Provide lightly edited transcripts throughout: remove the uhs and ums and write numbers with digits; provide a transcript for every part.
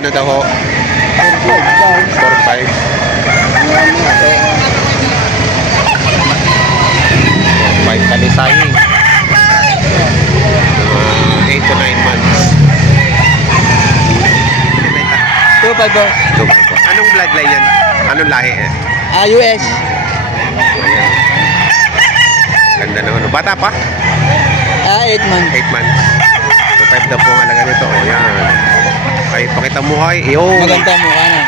Magkano daw ho? 4-5. 4-5 talisaying. 8 to 9 months. Binibenta. 2.5 po. 2-5 po. Anong bloodline yan? Anong lahi? US. Ayan. Ganda naman. Bata pa? 8 months. 8 months. 2.5 daw po ang halaga nito. O yan. Ay, pakita mo kay. Yun. Maganda mukha na.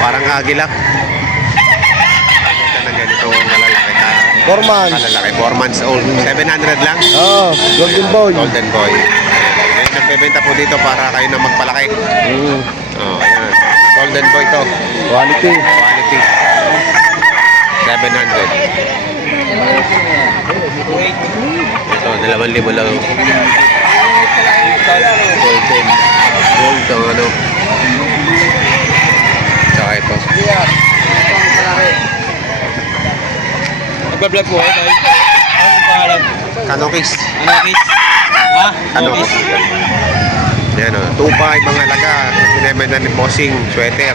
Parang agila. Ganda ng ganito ang malalaki. 4 months. Malalaki. 4 months old. 700 lang. Oh, golden boy. Golden boy. Ngayon nagbebenta po dito para kayo na magpalaki. Oh, ayan. Golden boy to. Quality. Quality. 700. Ito, 2,000 lang. Golden. Gold ang ano. Tsaka ito. Nagbablog po tayo. Ano pangalan? Kanokis. Anokis. Ha? Kanokis. Yan o. 2.5 mga laga. Binibenta ni Bossing. Sweater.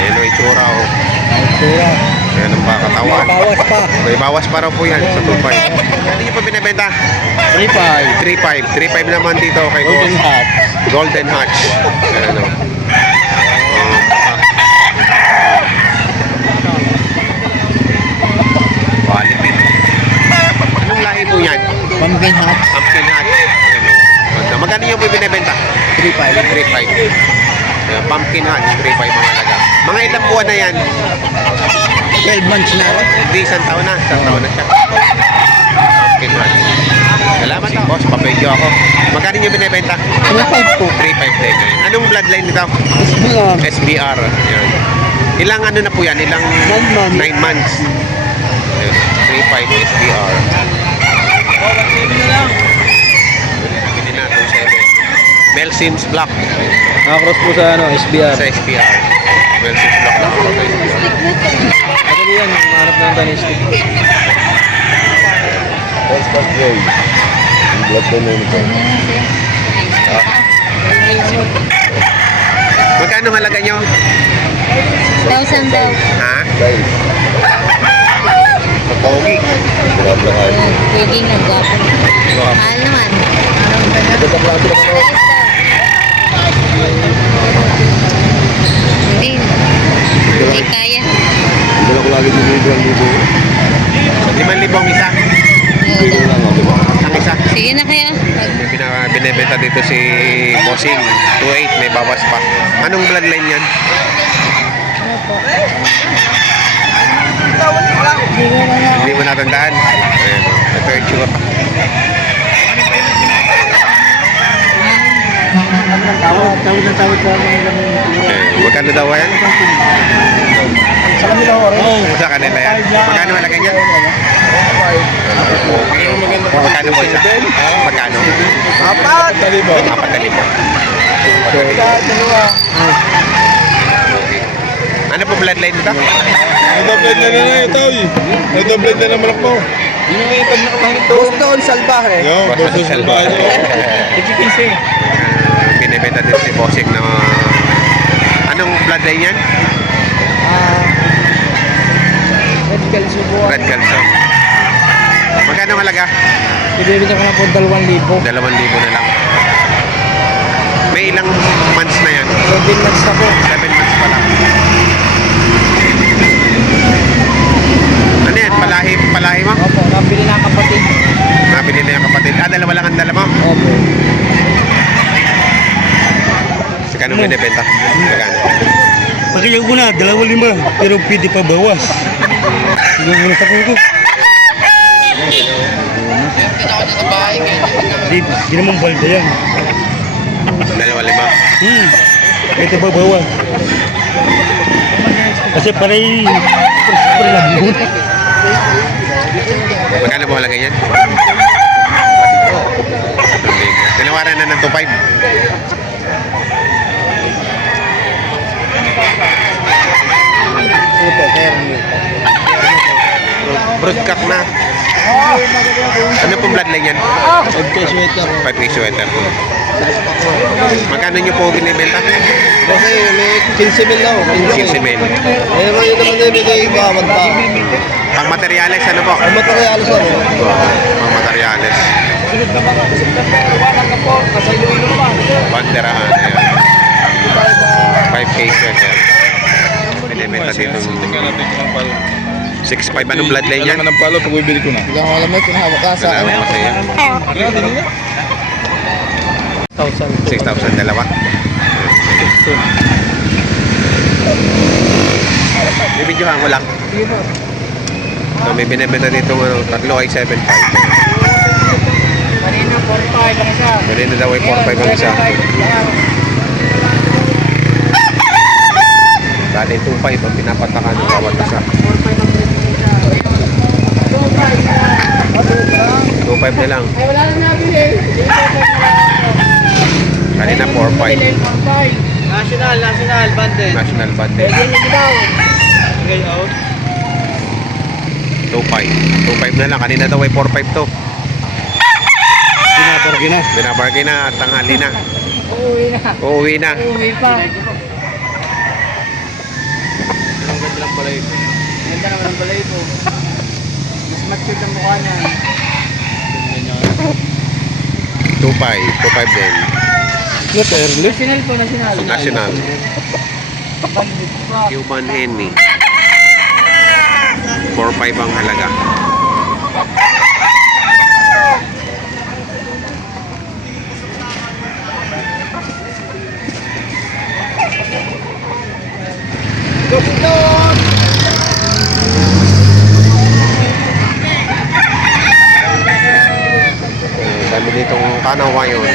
Ayan o, itsura o. Tura. Ayan ang katawan. Bawas pa. May bawas pa raw po yan sa 2.5. Ano yung pa binibenta? 3.5. 3.5. 3.5 naman dito kay Boss. Golden hat. Golden Hatch. Ayan o. Quality. Anong lahi po yan? Pumpkin hat. Pumpkin Hatch. Ayan o. Magkano yung po binibenta? 3.5. 3.5. Pumpkin Hatch. 3.5 mga laga. Mga ilang buwan na yan? 12 months na. Hindi, isang taon na. Isang taon na siya. Pumpkin Hatch. Salamat si boss. Papedyo ako. Magkano yung binibenta? 3.5 po. 3.5 din. Anong bloodline nito? SBR. SBR. Yan. Ilang ano na po yan? Ilang 9 months. 9 months. Yan. 3.5 SBR. Bili natin 7. Melsims Block. Nakakross po sa ano, SBR. Sa SBR. Melsims Block na ako sa SBR. Madali yan, mahanap ng tanistik. That's pas Joy. Yung blood ko na yun ito. Magkano halaga nyo? 1,000 daw. Ha? Guys, Pogi. grab lang kayo. Pwede na gwapo. Mahal naman. Ito sa plato lang ako. Hindi. Hindi kaya. Hindi lang ko lagi dito ang libo. 5,000 ang isa. Oo daw. Lang ako, diba? Ang isa. Sige na kaya. Binibenta dito si Bossing. 2.8. May bawas pa. Anong bloodline yan? Ano po? Hindi mo natandaan. Ayan. Ito yung tsura. Tawad po mga ganun. Magkano daw yan? Sa kanila ko rin. Sa kanila yan. Magkano halaga niya? Magkano po isa? Magkano? 4,000. 4,000. Ano po bloodline nito? Nag-double na na ito. Nag-double na na malak mo. Boston Salvaje. Yo, Boston Salvaje. Binibenta din si Bossing na anong bloodline yan? Red Calcio po. Red Calcio. Magkano halaga? Ibibigyan ko na po 2,000. 2,000 na lang. May ilang months na yan? 7 months na po. 7 months pa lang. Ano yan? Palahi mo? Opo, nabili na ang kapatid. Nabili na yung kapatid. Dalawa lang ang dala mo? Opo. Magkano binibenta? Magkano? Pakiyaw ko na, 2,500. Pero pwede pa bawas. Sige muna sa kuko. Di naman balda yan. 2,500. Ito pa bawas. Kasi parang lang muna. Magkano po halaga yan? Tinawaran na ng 2.5. Broodcock na. Ano pong bloodline yan? 5K sweater. 5K sweater. Magkano nyo po binibenta? Kasi may 15 mil daw. 15 mil. Pero yun naman din, bigay ko, awad pa. Pang materials, ano po? Ang material sir. Pang materials. Banderahan. Ayan. 5K sweater. Binibenta dito. Tingnan natin kung palo. 6'5". Anong bloodline Alam yan? ka ng palo, pag bibili ko na. Hindi ako alam mo, pinahawak ka sa Salamat po sa iyo. 6,000 dalawa. Bibidyohan ko lang. So, may binibenta dito tatlo ay 7.5. Kanina 45 ang isa. Kanina daw ay 4.5 ang isa. Dati 2.5 ang pinapataka ng bawat isa. 2.5 na lang. Ay, wala na nabili. Kanina 4.5. National bundle. National bundle. Hindi daw. Ngayon out. 2.5 na lang. Kanina daw ay 4.5 to. Binabargin na. Binabargain na at tanghali na. Uuwi na. Uuwi na. Uuwi pa. Ganda ng balay ko. Ganda naman ang balay ko. Mas mature ang mukha niya. 2.5 din. National po, national. National. Cuban Henny. 4.5 ang halaga. Dami ditong kanawa yun.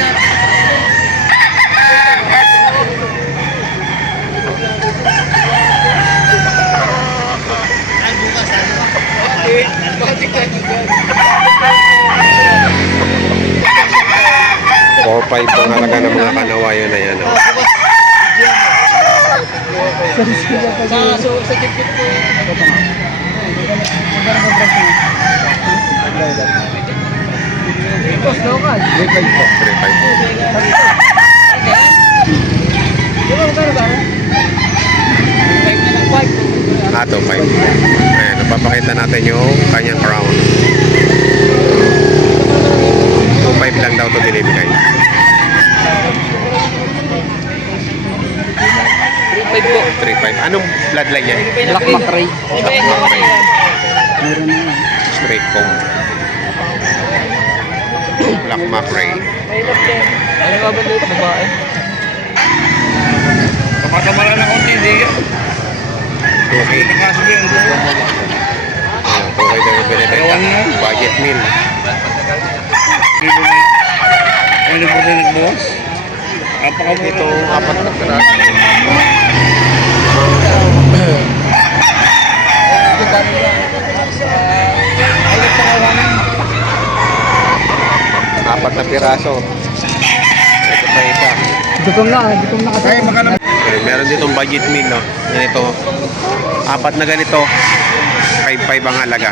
Four five ang halaga ng mga kanawayo na yan. Oh. Sa tipit ko. Ito, local. 3.5. Ah, 2.5. Ayan, napapakita natin yung kanyang crown. 2.5 lang daw ito binibigay. 3.5. Anong bloodline yan? Black Macrae. Straight comb. Black Macrae. Ano nga ba dito? Babae. Kapatamaran na konti, hindi ka. 2K. Nakasabay ang gusto. Ayan, 2K daw yung binibenta. Budget meal. Libo na. Ano po na nagbuwas? Napakabuti. Ito, 4 na piraso. Apat na piraso. Ito pa isa. Dukong na, dukong na kasi. Okay, meron ditong budget meal, no? Ganito. Apat na ganito. 5.5 ang halaga.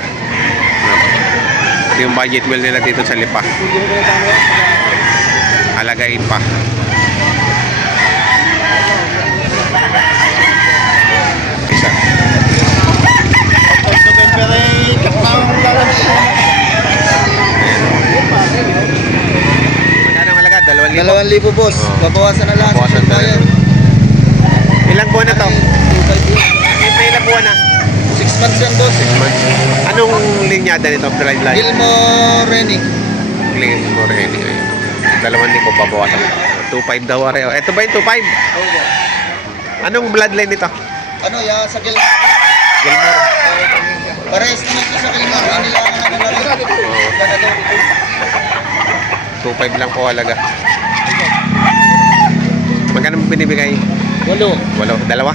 Ito yung budget meal nila dito sa Lipa. Halagain pa. Isa. Magkano ang halaga? 2,000? 2,000 boss. Oo. Babawasan na lang. Bawasan na lang. Ilang buwan na to? 2,500. May ilang buwan na? 6 months yan boss. Anong linyada nito? Line? Gilmore Rennie. Clean more heavy. 2,000 babawasan. 2.5 daw pareho. Ito ba yung 2.5? Anong bloodline nito? Ano ya sa Gilmore? Gilmore. Parehas naman ito sa Gilmore. Hindi lang ang naglalaro. Oo. 2.5 lang po halaga. Magkano mo binibigay? 8. Dalawa?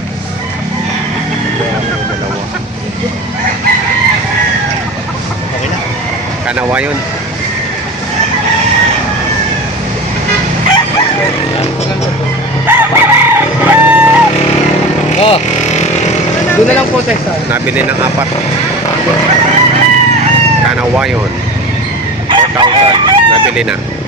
Dalawa. Kanawa yun. Oh. Doon na lang po, Tessa. Nabili ng 4. Kanawa. Hawaiian. 4,000. Nabili na.